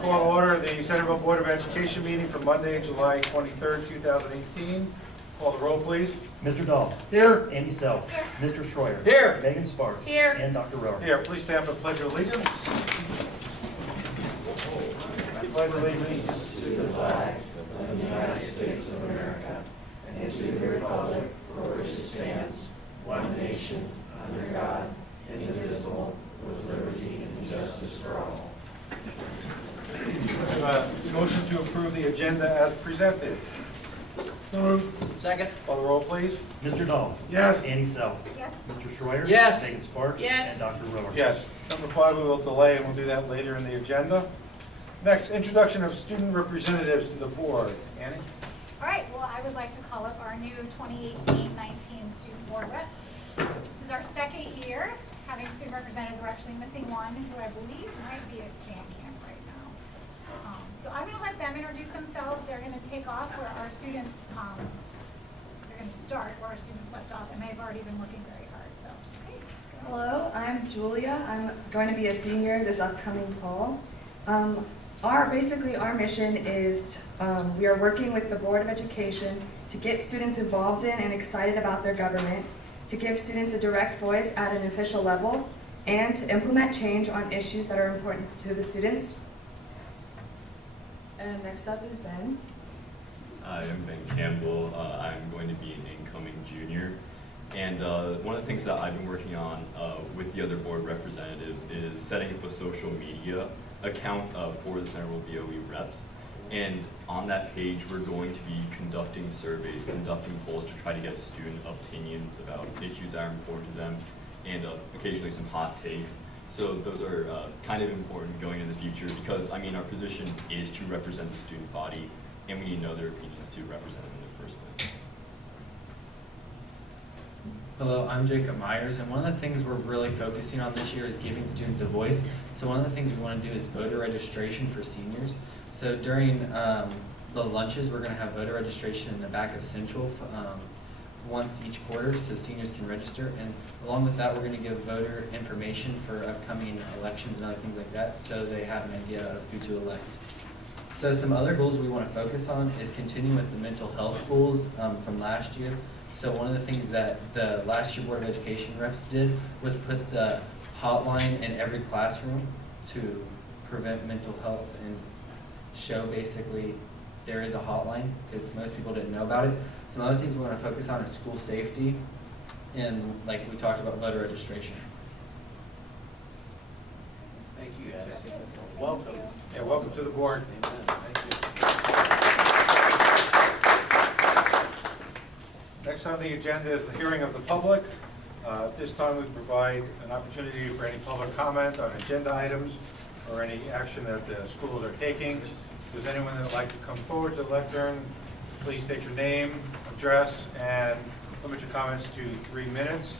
call to order the Centerville Board of Education meeting for Monday, July 23rd, 2018. Call the roll, please. Mr. Dahl. Here. Andy Self. Mr. Schroyer. Here. Megan Sparks. Here. And Dr. Rower. Here, please stand for the Pledge of Allegiance. I pledge allegiance to the flag of the United States of America and to the republic for which it stands, one nation, under God, indivisible, with liberty and justice for all. Motion to approve the agenda as presented. Second. Call the roll, please. Mr. Dahl. Yes. Andy Self. Yes. Mr. Schroyer. Yes. Megan Sparks. Yes. And Dr. Rower. Yes. Number 5 we will delay, and we'll do that later in the agenda. Next, introduction of student representatives to the board. Annie? All right, well, I would like to call up our new 2018-19 student board reps. This is our second year having student representatives. We're actually missing one who I believe might be at band camp right now. So I'm going to let them introduce themselves. They're going to take off where our students, they're going to start where our students left off, and they've already been working very hard. So, okay, go. Hello, I'm Julia. I'm going to be a senior this upcoming fall. Basically our mission is we are working with the Board of Education to get students involved in and excited about their government, to give students a direct voice at an official level, and to implement change on issues that are important to the students. And next up is Ben. Hi, I'm Ben Campbell. I'm going to be an incoming junior. And one of the things that I've been working on with the other board representatives is setting up a social media account for the Centerville BOE reps. And on that page, we're going to be conducting surveys, conducting polls to try to get student opinions about issues that are important to them, and occasionally some hot takes. So those are kind of important going in the future because, I mean, our position is to represent the student body, and we need to know their opinions to represent them in the first place. Hello, I'm Jacob Myers, and one of the things we're really focusing on this year is giving students a voice. So one of the things we want to do is voter registration for seniors. So during the lunches, we're going to have voter registration in the back of Central once each quarter so seniors can register. And along with that, we're going to give voter information for upcoming elections and other things like that so they have an idea of who to elect. So some other goals we want to focus on is continue with the mental health goals from last year. So one of the things that the last year Board of Education reps did was put the hotline in every classroom to prevent mental health and show basically there is a hotline because most people didn't know about it. Some other things we want to focus on is school safety and like we talked about voter registration. Thank you, guys. Welcome. Yeah, welcome to the board. Amen. Thank you. Next on the agenda is the hearing of the public. At this time, we provide an opportunity for any public comment on agenda items or any action that the schools are taking. If there's anyone that would like to come forward to the lectern, please state your name, address, and limit your comments to 3 minutes.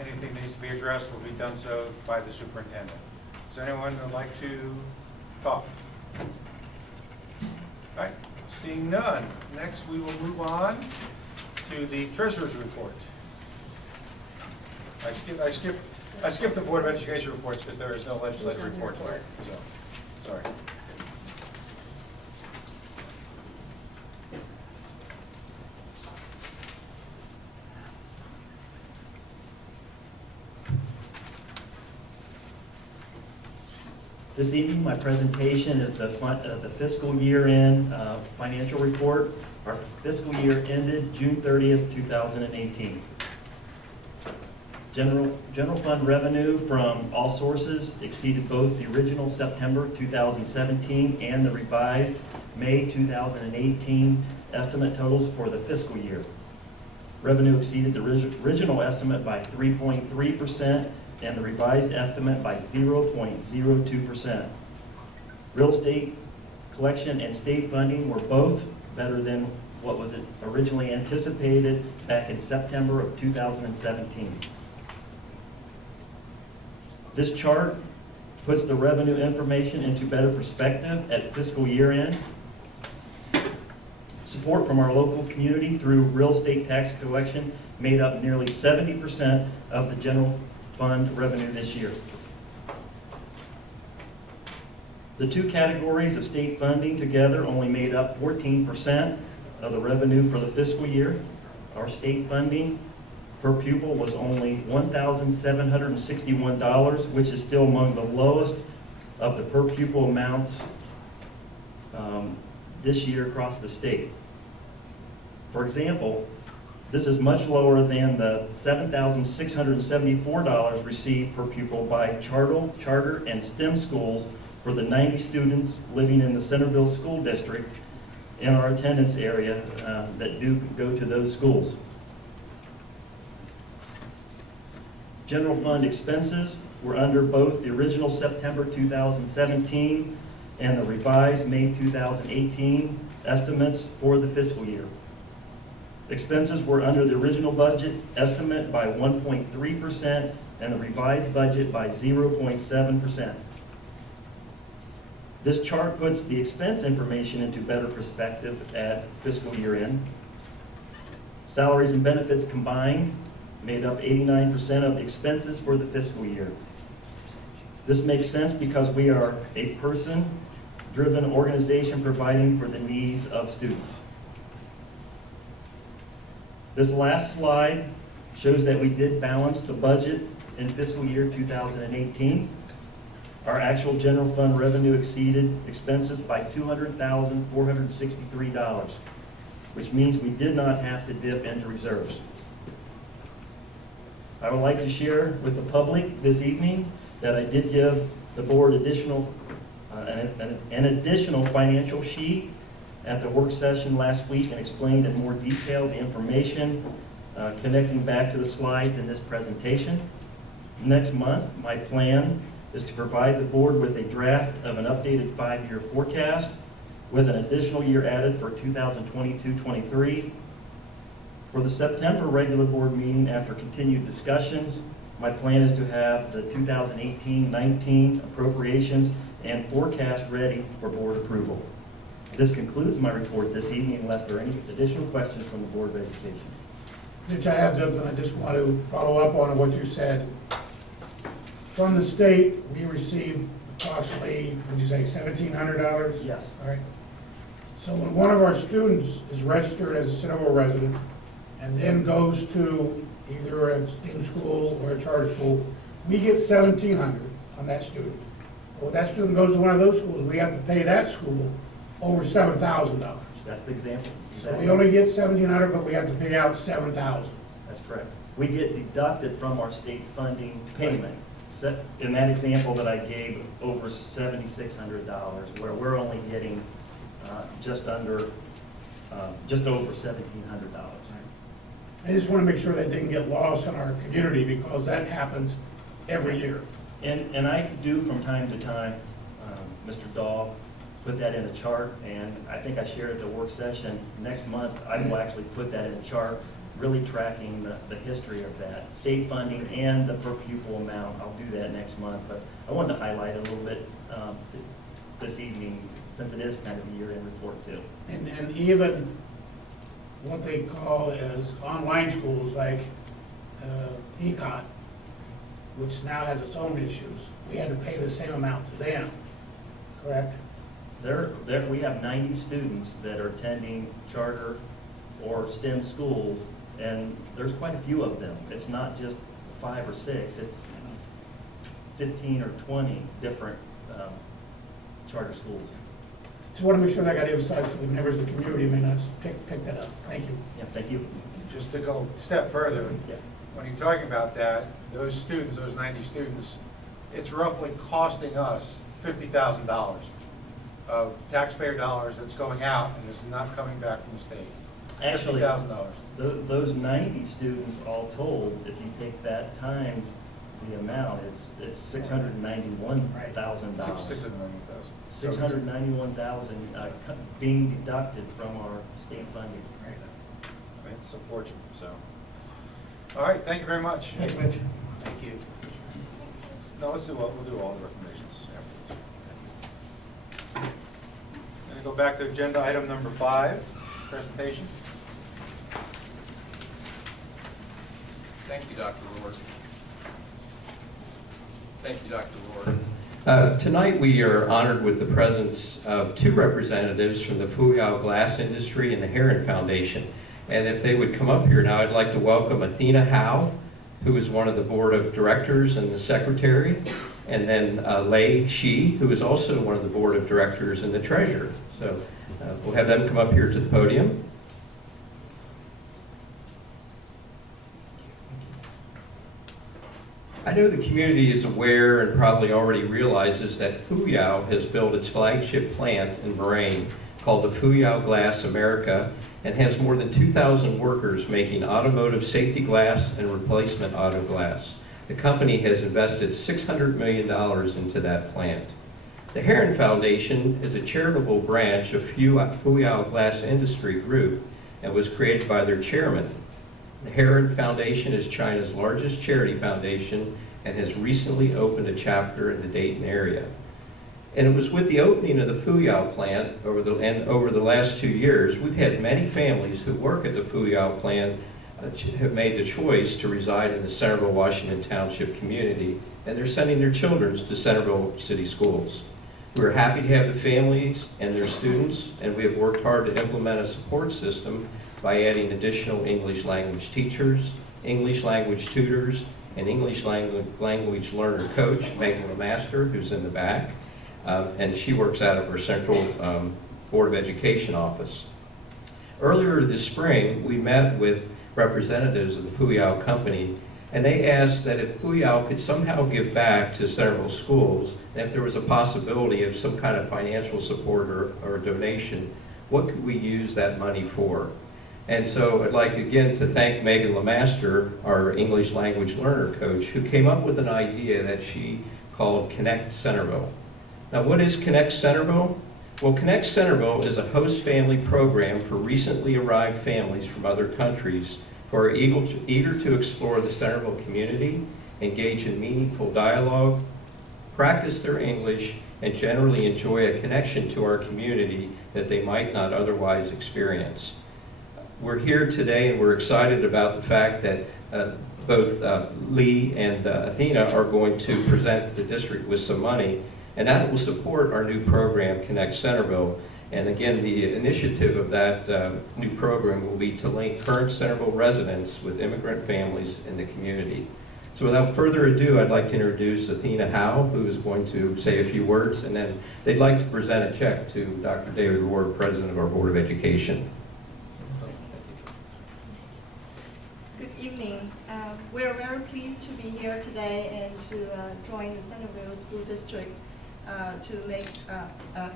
Anything that needs to be addressed will be done so by the superintendent. Is there anyone that would like to talk? All right, seeing none. Next, we will move on to the treasurer's report. I skipped the Board of Education reports because there is no legislative report tonight. So, sorry. This evening, my presentation is the fiscal year-end financial report. Our fiscal year ended June 30th, 2018. General fund revenue from all sources exceeded both the original September 2017 and the revised May 2018 estimate totals for the fiscal year. Revenue exceeded the original estimate by 3.3% and the revised estimate by 0.02%. Real estate collection and state funding were both better than what was originally anticipated back in September of 2017. This chart puts the revenue information into better perspective at fiscal year end. Support from our local community through real estate tax collection made up nearly 70% of the general fund revenue this year. The two categories of state funding together only made up 14% of the revenue for the fiscal year. Our state funding per pupil was only $1,761, which is still among the lowest of the per pupil amounts this year across the state. For example, this is much lower than the $7,674 received per pupil by charter and STEM schools for the 90 students living in the Centerville School District in our attendance area that do go to those schools. General fund expenses were under both the original September 2017 and the revised May 2018 estimates for the fiscal year. Expenses were under the original budget estimate by 1.3% and the revised budget by 0.7%. This chart puts the expense information into better perspective at fiscal year end. Salaries and benefits combined made up 89% of the expenses for the fiscal year. This makes sense because we are a person-driven organization providing for the needs of students. This last slide shows that we did balance the budget in fiscal year 2018. Our actual general fund revenue exceeded expenses by $200,463, which means we did not have to dip into reserves. I would like to share with the public this evening that I did give the board an additional financial sheet at the work session last week and explained in more detail the information connecting back to the slides in this presentation. Next month, my plan is to provide the board with a draft of an updated 5-year forecast with an additional year added for 2022-23. For the September regular board meeting, after continued discussions, my plan is to have the 2018-19 appropriations and forecast ready for board approval. This concludes my report this evening, unless there are any additional questions from the Board of Education. Mitch, I have something I just want to follow up on what you said. From the state, we received approximately, would you say, $1,700? Yes. All right. So when one of our students is registered as a Centerville resident and then goes to either a STEAM school or a charter school, we get $1,700 on that student. Well, if that student goes to one of those schools, we have to pay that school over $7,000. That's the example. So we only get $1,700, but we have to pay out $7,000. That's correct. We get deducted from our state funding payment. In that example that I gave, over $7,600, where we're only getting just over $1,700. I just want to make sure that didn't get lost in our community because that happens every year. And I do from time to time, Mr. Dahl, put that in a chart, and I think I shared at the work session. Next month, I will actually put that in a chart, really tracking the history of that. State funding and the per pupil amount, I'll do that next month, but I wanted to highlight a little bit this evening, since it is kind of a year-end report too. And even what they call as online schools like Econ, which now has its own issues, we had to pay the same amount to them, correct? We have 90 students that are attending charter or STEM schools, and there's quite a few of them. It's not just 5 or 6, it's 15 or 20 different charter schools. Just want to make sure that got emphasized for the members of the community, may not pick that up. Thank you. Yeah, thank you. Just to go a step further, Yeah. when you're talking about that, those students, those 90 students, it's roughly costing us $50,000 of taxpayer dollars that's going out and is not coming back from the state. Actually, $50,000. those 90 students all told, if you take that times the amount, it's $691,000. 691,000 being deducted from our state funding. It's a fortune, so. All right, thank you very much. Thanks, Mitch. Thank you. No, we'll do all the recommendations afterwards. Going to go back to agenda item number 5, presentation. Thank you, Dr. Lord. Thank you, Dr. Lord. Tonight we are honored with the presence of two representatives from the Fuyao glass industry and the Heron Foundation. And if they would come up here now, I'd like to welcome Athena Howe, who is one of the board of directors and the secretary, and then Lei Shi, who is also one of the board of directors and the treasurer. So we'll have them come up here to the podium. I know the community is aware and probably already realizes that Fuyao has built its flagship plant in Moraine called the Fuyao Glass America and has more than 2,000 workers making automotive safety glass and replacement auto glass. The company has invested $600 million into that plant. The Heron Foundation is a charitable branch of Fuyao Glass Industry Group and was created by their chairman. The Heron Foundation is China's largest charity foundation and has recently opened a chapter in the Dayton area. And it was with the opening of the Fuyao plant over the last 2 years, we've had many families who work at the Fuyao plant have made the choice to reside in the Centerville, Washington Township community, and they're sending their children to Centerville City Schools. We're happy to have the families and their students, and we have worked hard to implement a support system by adding additional English language teachers, English language tutors, and English language learner coach, Megan LeMaster, who's in the back, and she works out of our Central Board of Education office. Earlier this spring, we met with representatives of the Fuyao company, and they asked that if Fuyao could somehow give back to Centerville schools, and if there was a possibility of some kind of financial support or donation, what could we use that money for? And so I'd like again to thank Megan LeMaster, our English language learner coach, who came up with an idea that she called Connect Centerville. Now, what is Connect Centerville? Well, Connect Centerville is a host family program for recently arrived families from other countries who are eager to explore the Centerville community, engage in meaningful dialogue, practice their English, and generally enjoy a connection to our community that they might not otherwise experience. We're here today and we're excited about the fact that both Lee and Athena are going to present the district with some money, and that will support our new program, Connect Centerville. And again, the initiative of that new program will be to link current Centerville residents with immigrant families in the community. So without further ado, I'd like to introduce Athena Howe, who is going to say a few words, and then they'd like to present a check to Dr. David Ward, President of our Board of Education. Good evening. We're very pleased to be here today and to join the Centerville School District to make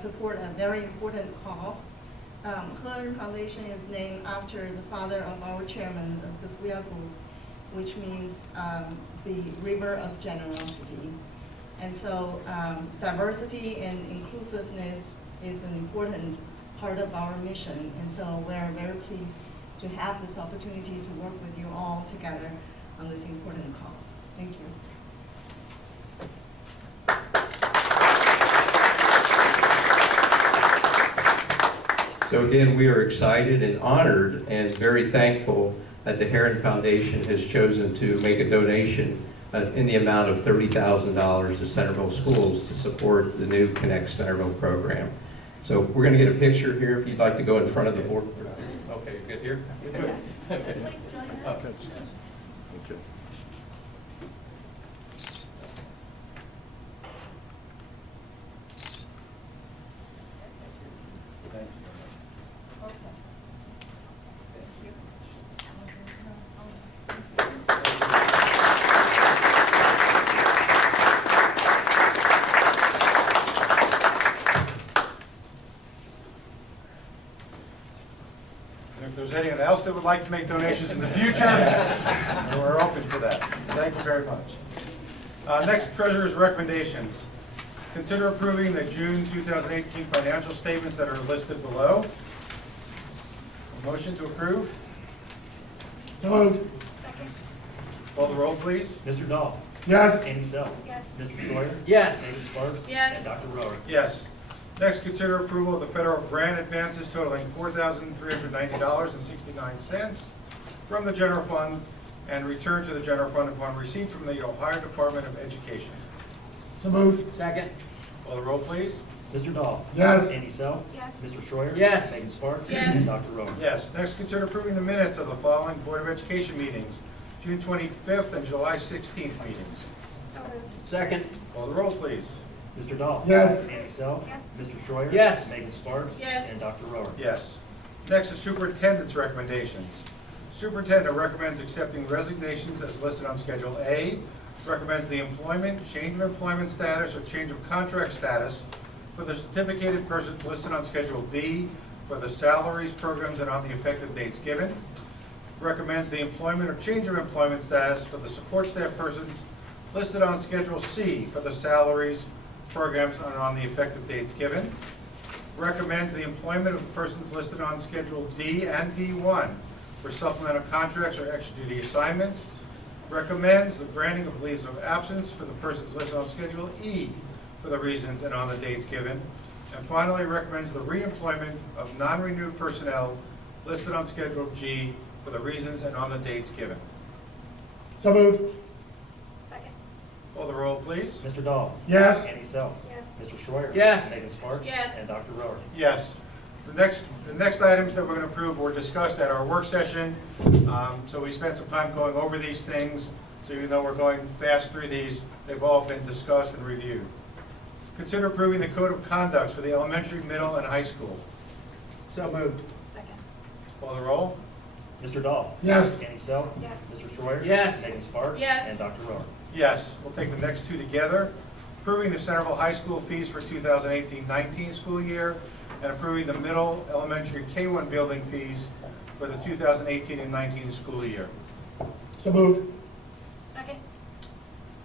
support a very important cause. Heron Foundation is named after the father of our chairman of the Fuyao Group, which means the river of generosity. And so diversity and inclusiveness is an important part of our mission. And so we're very pleased to have this opportunity to work with you all together on this important cause. Thank you. So again, we are excited and honored and very thankful that the Heron Foundation has chosen to make a donation in the amount of $30,000 to Centerville schools to support the new Connect Centerville program. So we're going to get a picture here if you'd like to go in front of the board. Okay, good here? Okay. Please join us. Okay. If there's anyone else that would like to make donations in the future, we're open to that. Thank you very much. Next, treasurer's recommendations. Consider approving the June 2018 financial statements that are listed below. A motion to approve. So moved. Second. Call the roll, please. Mr. Dahl? Yes. Amy Sell? Yes. Mr. Sawyer? Yes. Amy Sparks? Yes. And Dr. Rohr? Yes. Next, consider approval of the federal grant advances totaling $4,390.69 from the general fund and return to the general fund upon receipt from the Ohio Department of Education. So moved. Second. Call the roll, please. Mr. Dahl? Yes. Andy Self? Yes. Mr. Schreier? Yes. Megan Sparks? Yes. And Dr. Rohr? Yes. Next, consider approving the minutes of the following Board of Education meetings, June 25th and July 16th meetings. So moved. Second. Call the roll, please. Mr. Dahl? Yes. Andy Self? Yes. Mr. Schreier? Yes. Megan Sparks? Yes. And Dr. Rohr? Yes. Next is superintendent's recommendations. Superintendent recommends accepting resignations as listed on Schedule A, recommends the employment, change of employment status, or change of contract status for the certificated persons listed on Schedule B for the salaries, programs, and on the effective dates given. Recommends the employment or change of employment status for the support staff persons listed on Schedule C for the salaries, programs, and on the effective dates given. Recommends the employment of persons listed on Schedule D and D1 for supplemental contracts or extra duty assignments. Recommends the granting of leaves of absence for the persons listed on Schedule E for the reasons and on the dates given. And finally, recommends the reemployment of non-renewed personnel listed on Schedule G for the reasons and on the dates given. So moved. Second. Call the roll, please. Mr. Dahl? Yes. Andy Self? Yes. Mr. Schreier? Yes. Megan Sparks? Yes. And Dr. Rohr? Yes. The next items that we're going to approve were discussed at our work session. So we spent some time going over these things. So even though we're going fast through these, they've all been discussed and reviewed. Consider approving the code of conduct for the elementary, middle, and high school. So moved. Second. Call the roll. Mr. Dahl? Yes. Andy Self? Yes. Mr. Schreier? Yes. Megan Sparks? Yes. And Dr. Rohr? Yes. We'll take the next two together. Approving the Centerville High School fees for 2018-19 school year, and approving the middle elementary K-1 building fees for the 2018 and 19 school year. So moved. Second.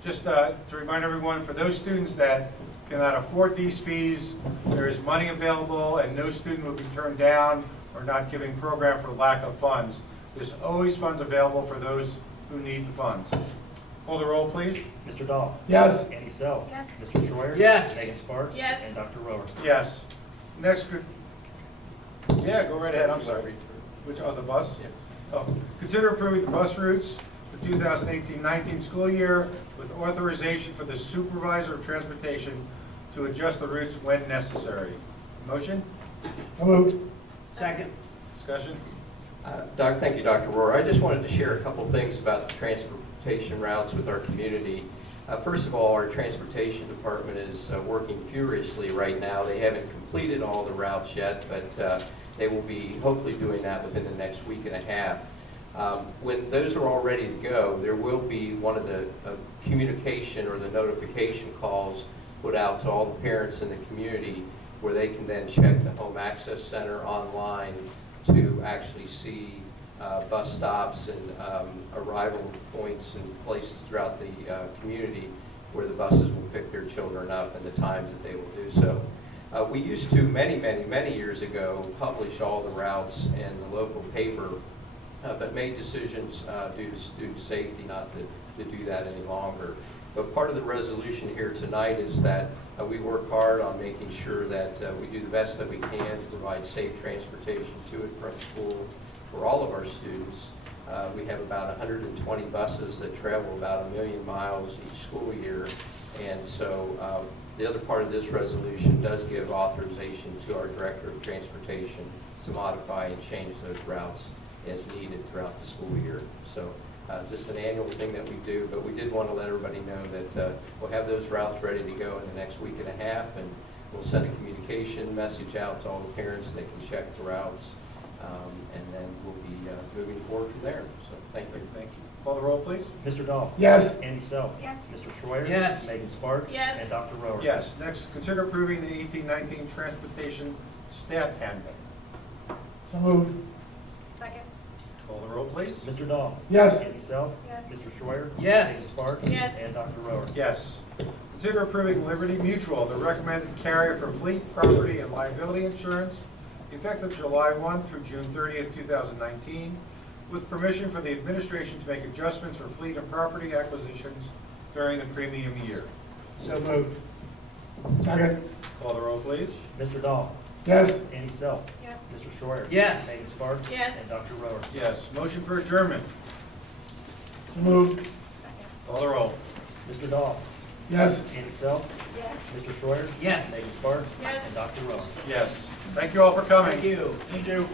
Just to remind everyone, for those students that cannot afford these fees, there is money available and no student will be turned down or not giving program for lack of funds. There's always funds available for those who need the funds. Call the roll, please. Mr. Dahl? Yes. Andy Self? Yes. Mr. Schreier? Yes. Megan Sparks? Yes. And Dr. Rohr? Yes. Next, yeah, go right ahead, I'm sorry. Which, the bus? Oh, consider approving the bus routes for 2018-19 school year with authorization for the supervisor of transportation to adjust the routes when necessary. Motion? So moved. Second. Discussion? Thank you, Dr. Rohr. I just wanted to share a couple things about the transportation routes with our community. First of all, our transportation department is working furiously right now. They haven't completed all the routes yet, but they will be hopefully doing that within the next week and a half. When those are all ready to go, there will be one of the communication or the notification calls put out to all the parents in the community where they can then check the Home Access Center online to actually see bus stops and arrival points and places throughout the community where the buses will pick their children up and the times that they will do so. We used to, many years ago, publish all the routes in the local paper, but made decisions due to student safety not to do that any longer. But part of the resolution here tonight is that we work hard on making sure that we do the best that we can to provide safe transportation to and from school for all of our students. We have about 120 buses that travel about 1 million miles each school year. And so the other part of this resolution does give authorization to our Director of Transportation to modify and change those routes as needed throughout the school year. So just an annual thing that we do, but we did want to let everybody know that we'll have those routes ready to go in the next week and a half, and we'll send a communication message out to all the parents. They can check the routes, and then we'll be moving forward from there. So thank you. Thank you. Call the roll, please. Mr. Dahl? Yes. Andy Self? Yes. Mr. Schreier? Yes. Megan Sparks? Yes. And Dr. Rohr? Yes. Next, consider approving the 18-19 transportation staff handbook. So moved. Second. Call the roll, please. Mr. Dahl? Yes. Andy Self? Yes. Mr. Schreier? Yes. Megan Sparks? Yes. And Dr. Rohr? Yes. Consider approving Liberty Mutual, the recommended carrier for fleet, property, and liability insurance, effective July 1 through June 30th, 2019, with permission for the administration to make adjustments for fleet and property acquisitions during the premium year. So moved. Second. Call the roll, please. Mr. Dahl? Yes. Andy Self? Yes. Mr. Schreier? Yes. Megan Sparks? Yes. And Dr. Rohr? Yes. Motion for adjournment. So moved. Second. Call the roll. Mr. Dahl? Yes. Annie Self, Yes. Mr. Schreier, Yes. Megan Sparks, Yes. and Dr. Ross. Yes. Thank you all for coming. Thank you. Thank you.